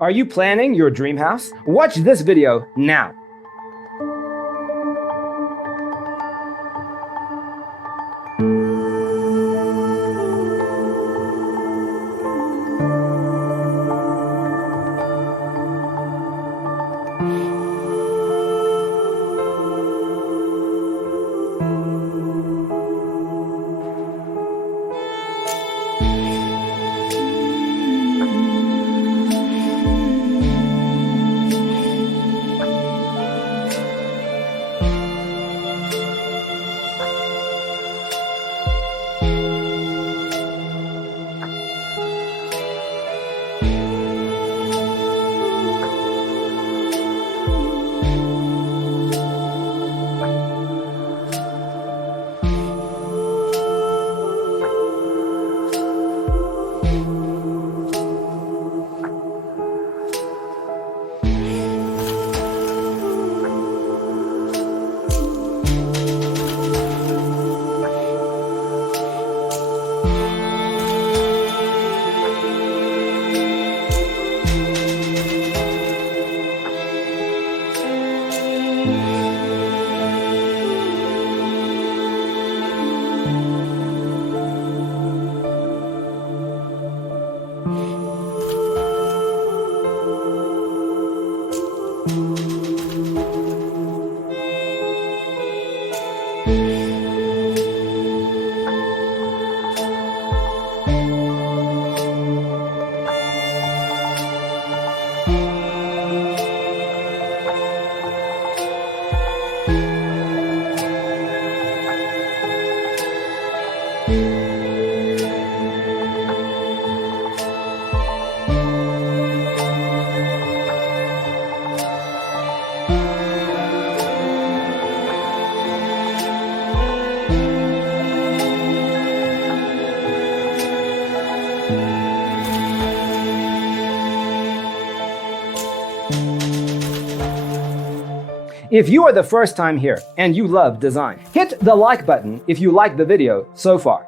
Are you planning your dream house? Watch this video now. If you are the first time here and you love design, hit the like button if you like the video so far.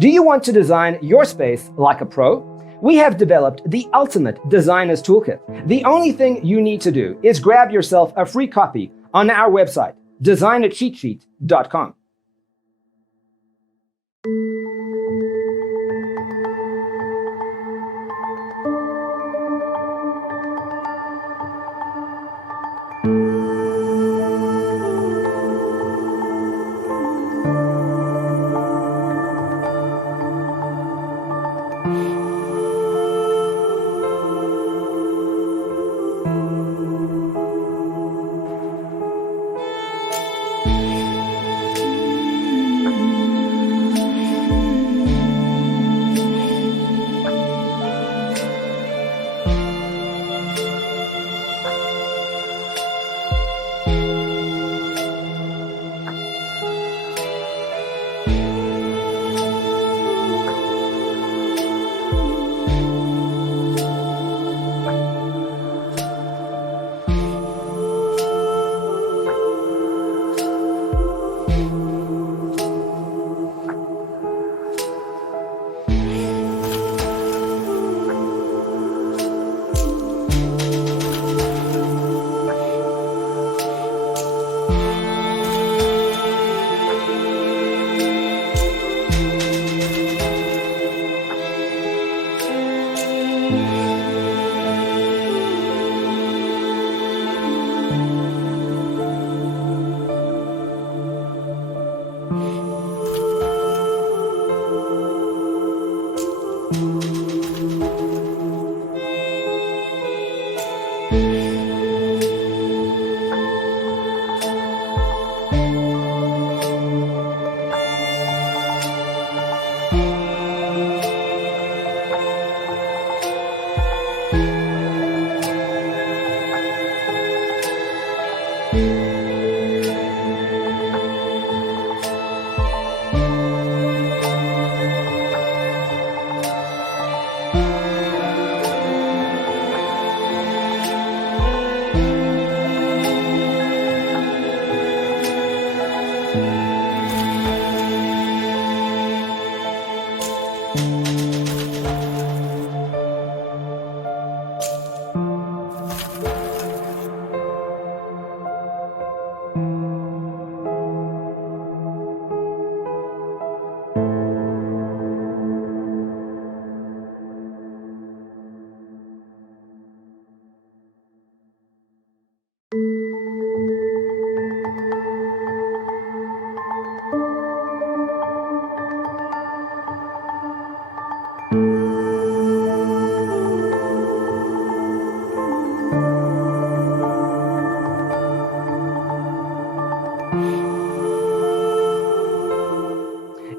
Do you want to design your space like a pro? We have developed the ultimate designer's toolkit. The only thing you need to do is grab yourself a free copy on our website, designercheatsheet.com.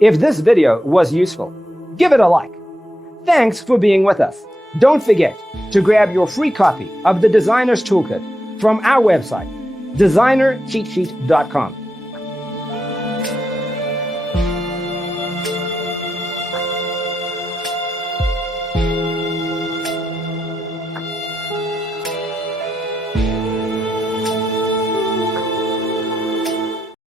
If this video was useful, give it a like. Thanks for being with us. Don't forget to grab your free copy of the Designer's Toolkit from our website, designercheatsheet.com.